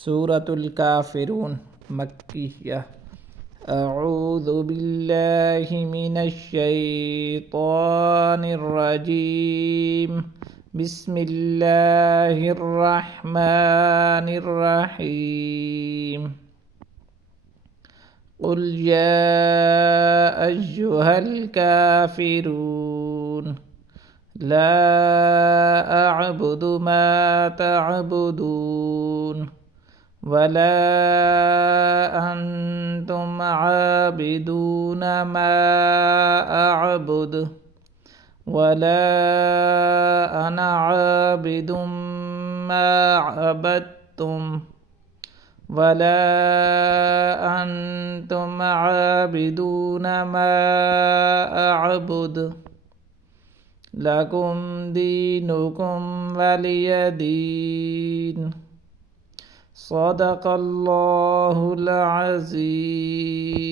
सूरतुल काफिरून मक्किय्या। अऊज़ु बिल्लाहि मिनश शैतानिर रजीम। बिस्मिल्लाहिर रहमानिर रहीम। क़ुल या अय्युहल काफिरून ला अअबुदु मा तअबुदून वला अंतुम आबिदून मा अअबुद वला अना आबिदुम मा अबदतुम वला अंतुम आबिदून मा अअबुद लकुम दीनुकुम वलिय दीन। सदक़ल्लाहुल अज़ीम।